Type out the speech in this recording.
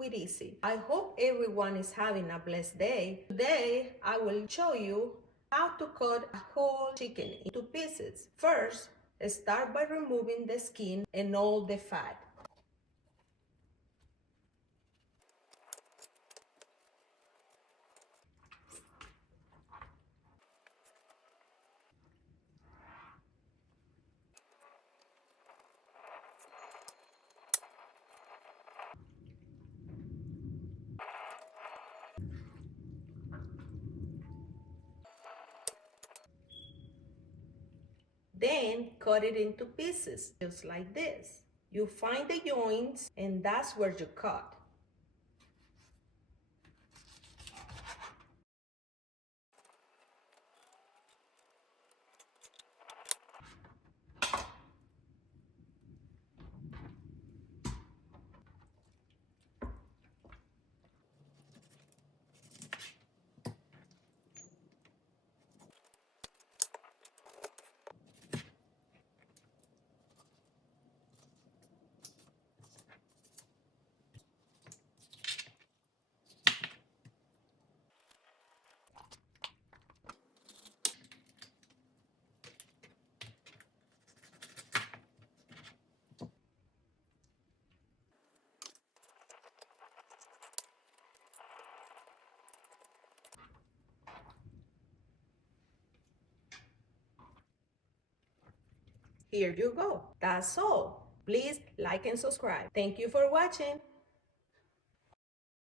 with Izzy. I hope everyone is having a blessed day. Today, I will show you how to cut a whole chicken into pieces. First, start by removing the skin and all the fat. Then cut it into pieces, just like this. You find the joints and that's where you cut. Here you go. That's all. Please like and subscribe. Thank you for watching.